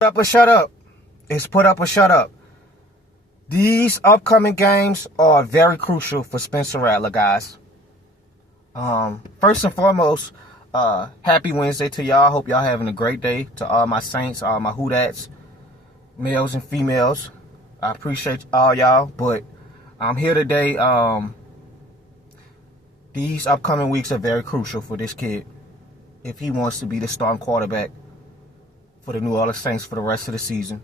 Up or shut up. It's put up or shut up. These upcoming games are very crucial for Spencer Rattler, guys. First and foremost, happy Wednesday to y'all. Hope y'all having a great day. To all my Saints, all my Whodats, males and females. I appreciate all y'all, but I'm here today. These upcoming weeks are very crucial for this kid if he wants to be the starting quarterback for the New Orleans Saints for the rest of the season.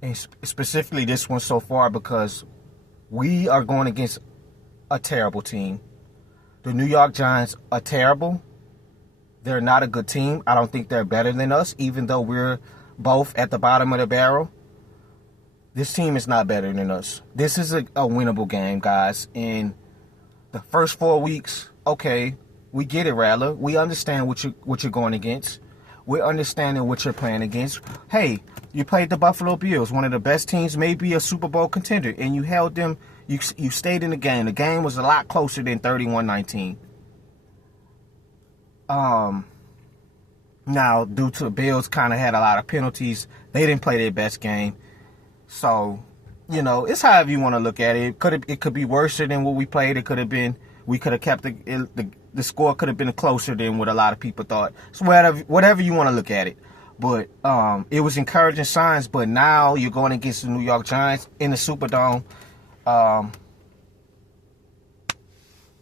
And specifically this one so far, because we are going against a terrible team. The New York Giants are terrible. They're not a good team. I don't think they're better than us, even though we're both at the bottom of the barrel. This team is not better than us. This is a winnable game, guys. In the first 4 weeks, okay, we get it, Rattler. We understand what you're going against. We're understanding what you're playing against. Hey, you played the Buffalo Bills, one of the best teams, maybe a Super Bowl contender, and you held them. You stayed in the game. The game was a lot closer than 31-19. Now, due to the Bills kind of had a lot of penalties, they didn't play their best game. So, it's however you want to look at it. It could be worse than what we played. It could have been. We could have kept the score could have been closer than what a lot of people thought. So whatever you want to look at it. But it was encouraging signs. But now you're going against the New York Giants in the Superdome.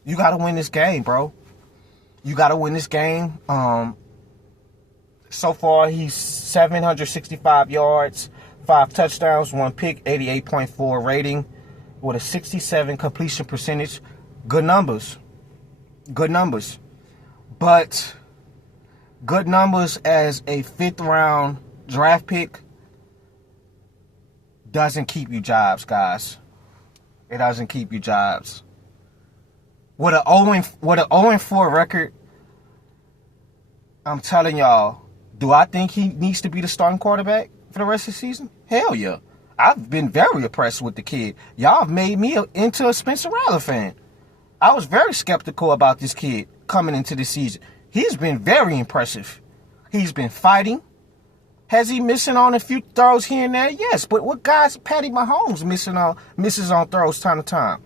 You got to win this game, bro. You got to win this game. So far, he's 765 yards, 5 touchdowns, 1 pick, 88.4 rating with a 67 completion percentage. Good numbers. Good numbers. But good numbers as a 5th round draft pick doesn't keep you jobs, guys. It doesn't keep you jobs. With an 0-4 record, I'm telling y'all, do I think he needs to be the starting quarterback for the rest of the season? Hell yeah. I've been very impressed with the kid. Y'all have made me into a Spencer Rattler fan. I was very skeptical about this kid coming into the season. He's been very impressive. He's been fighting. Has he missing on a few throws here and there? Yes, but what guys Patty Mahomes misses on throws time to time?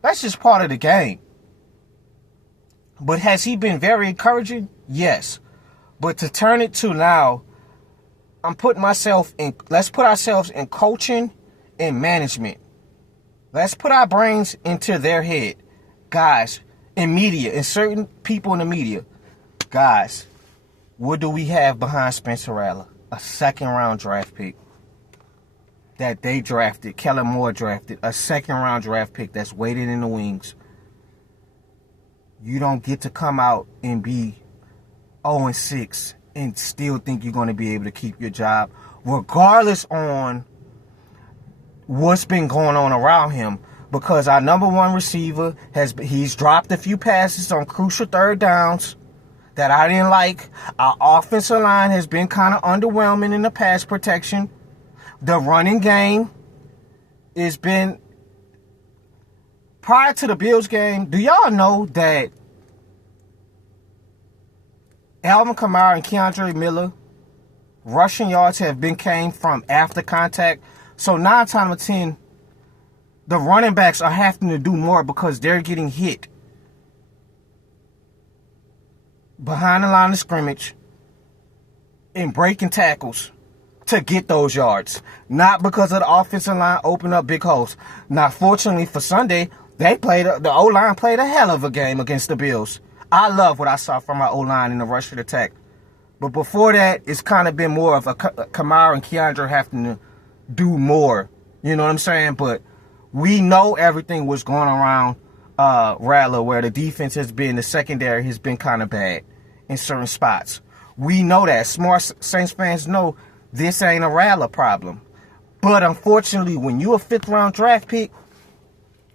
That's just part of the game. But has he been very encouraging? Yes. But to turn it to now, let's put ourselves in coaching and management. Let's put our brains into their head. Guys, in media, and certain people in the media, guys, what do we have behind Spencer Rattler? A 2nd round draft pick that they drafted. Kellen Moore drafted. A 2nd round draft pick that's waiting in the wings. You don't get to come out and be 0-6 and still think you're going to be able to keep your job, regardless on what's been going on around him. Because our number one receiver he's dropped a few passes on crucial 3rd downs that I didn't like. Our offensive line has been kind of underwhelming in the pass protection. The running game has been, prior to the Bills game, do y'all know that Alvin Kamara and Keandre Miller rushing yards came from after contact? So 9 times out of 10, the running backs are having to do more because they're getting hit behind the line of scrimmage and breaking tackles to get those yards. Not because of the offensive line opening up big holes. Now, fortunately for Sunday, the O-line played a hell of a game against the Bills. I love what I saw from our O-line in the rushing attack. But before that, it's kind of been more of a Kamara and Keandre having to do more. You know what I'm saying? But we know everything was going around Rattler, where the defense the secondary has been kind of bad in certain spots. We know that. Smart Saints fans know this ain't a Rattler problem. But unfortunately, when you're a 5th round draft pick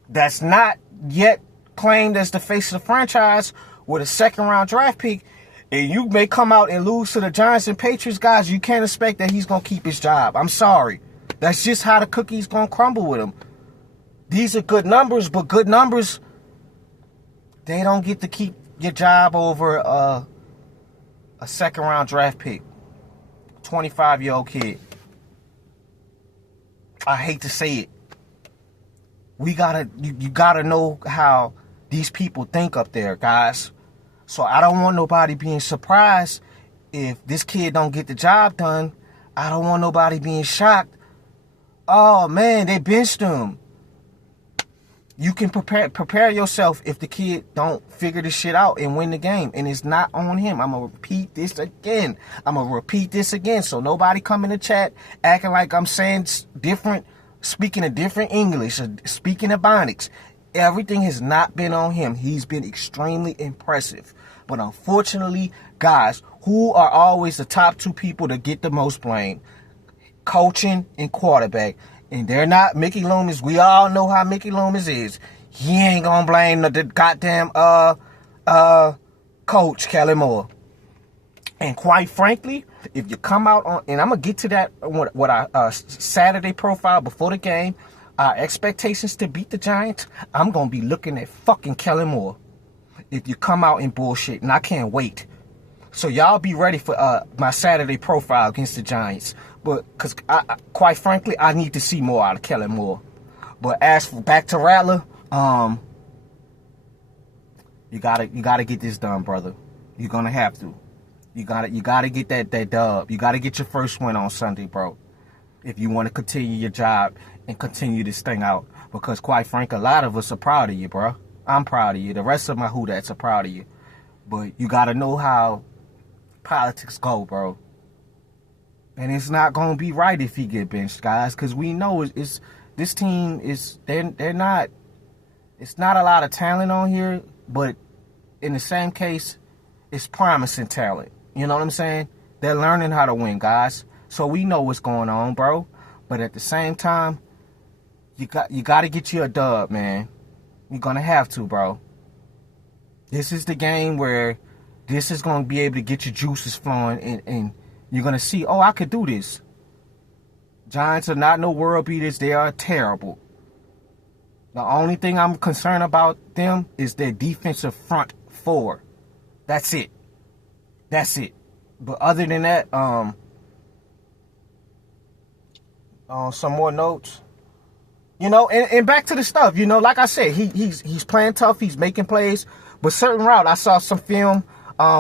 that's not yet claimed as the face of the franchise with a 2nd round draft pick, and you may come out and lose to the Giants and Patriots, guys, you can't expect that he's going to keep his job. I'm sorry. That's just how the cookie's going to crumble with him. These are good numbers, but good numbers, they don't get to keep your job over a 2nd round draft pick. 25-year-old kid. I hate to say it. You gotta know how these people think up there, guys. So I don't want nobody being surprised if this kid don't get the job done. I don't want nobody being shocked. Oh man, they benched him. You can prepare yourself if the kid don't figure this shit out and win the game. And it's not on him. I'm going to repeat this again. So nobody come in the chat acting like I'm saying different, speaking a different English, or speaking Ebonics. Everything has not been on him. He's been extremely impressive. But unfortunately, guys, who are always the top two people to get the most blame? Coaching and quarterback. And they're not Mickey Loomis. We all know how Mickey Loomis is. He ain't gonna blame the goddamn coach, Kellen Moore. And quite frankly, if you come out on, and I'm gonna get to that what our Saturday profile before the game, our expectations to beat the Giants, I'm gonna be looking at fucking Kellen Moore. If you come out in bullshit, and I can't wait. So y'all be ready for my Saturday profile against the Giants. But because quite frankly, I need to see more out of Kellen Moore. But as for back to Rattler, you gotta get this done, brother. You're gonna have to. You gotta get that dub. You gotta get your first win on Sunday, bro. If you want to continue your job and continue this thing out, because quite frankly, a lot of us are proud of you, bro. I'm proud of you. The rest of my Who-Dats are proud of you. But you gotta know how politics go, bro. And it's not gonna be right if he get benched, guys, because we know it's this team is they're not. It's not a lot of talent on here, but in the same case, it's promising talent. You know what I'm saying? They're learning how to win, guys. So we know what's going on, bro. But at the same time, you got to get you a dub, man. You're gonna have to, bro. This is the game where this is gonna be able to get your juices flowing, and you're going to see, oh, I could do this. Giants are not no world beaters. They are terrible. The only thing I'm concerned about them is their defensive front four. That's it. But other than that, some more notes. You know, and back to the stuff. You know, like I said, he's playing tough. He's making plays. But certain route, I saw some film.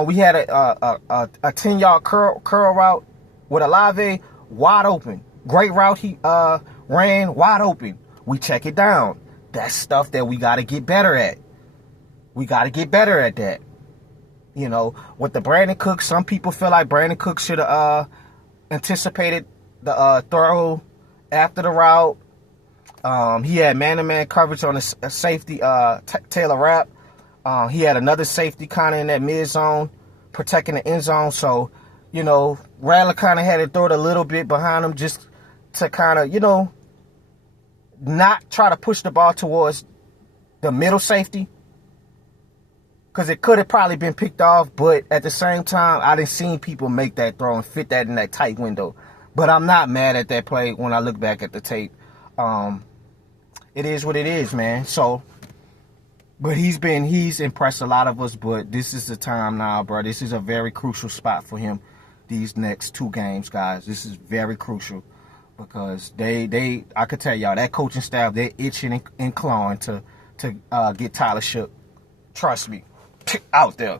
We had a 10-yard curl route with Olave, wide open. Great route he ran, wide open. We check it down. That's stuff that we got to get better at. We got to get better at that. You know, with the Brandon Cooks, some people feel like Brandon Cooks should have anticipated the throw after the route. He had man-to-man coverage on a safety, Taylor Rapp. He had another safety kind of in that mid zone, protecting the end zone. So, you know, Rattler kind of had to throw it a little bit behind him just to kind of, you know, not try to push the ball towards the middle safety. Because it could have probably been picked off. But at the same time, I didn't see people make that throw and fit that in that tight window. But I'm not mad at that play when I look back at the tape. It is what it is, man. So... But he's impressed a lot of us, but this is the time now, bro. This is a very crucial spot for him, these next 2 games, guys. This is very crucial because I could tell y'all, that coaching staff, they're itching and clawing to get Tyler Shough. Trust me. Out there.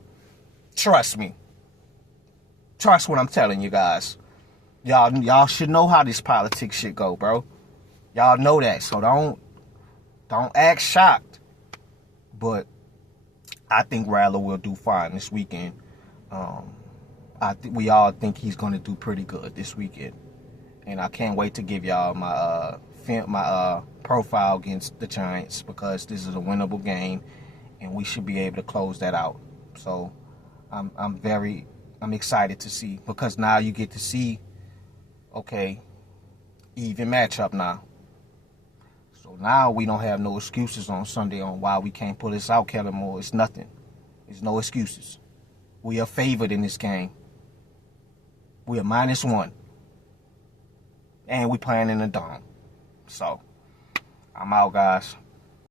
Trust me. Trust what I'm telling you guys. Y'all should know how this politics shit go, bro. Y'all know that, so don't act shocked. But I think Rattler will do fine this weekend. We all think he's going to do pretty good this weekend. And I can't wait to give y'all my profile against the Giants because this is a winnable game and we should be able to close that out. So I'm excited to see because now you get to see, okay, even matchup now. So now we don't have no excuses on Sunday on why we can't pull this out, Kellen Moore. It's nothing. There's no excuses. We are favored in this game. We are -1. And we playing in the dome. So, I'm out, guys.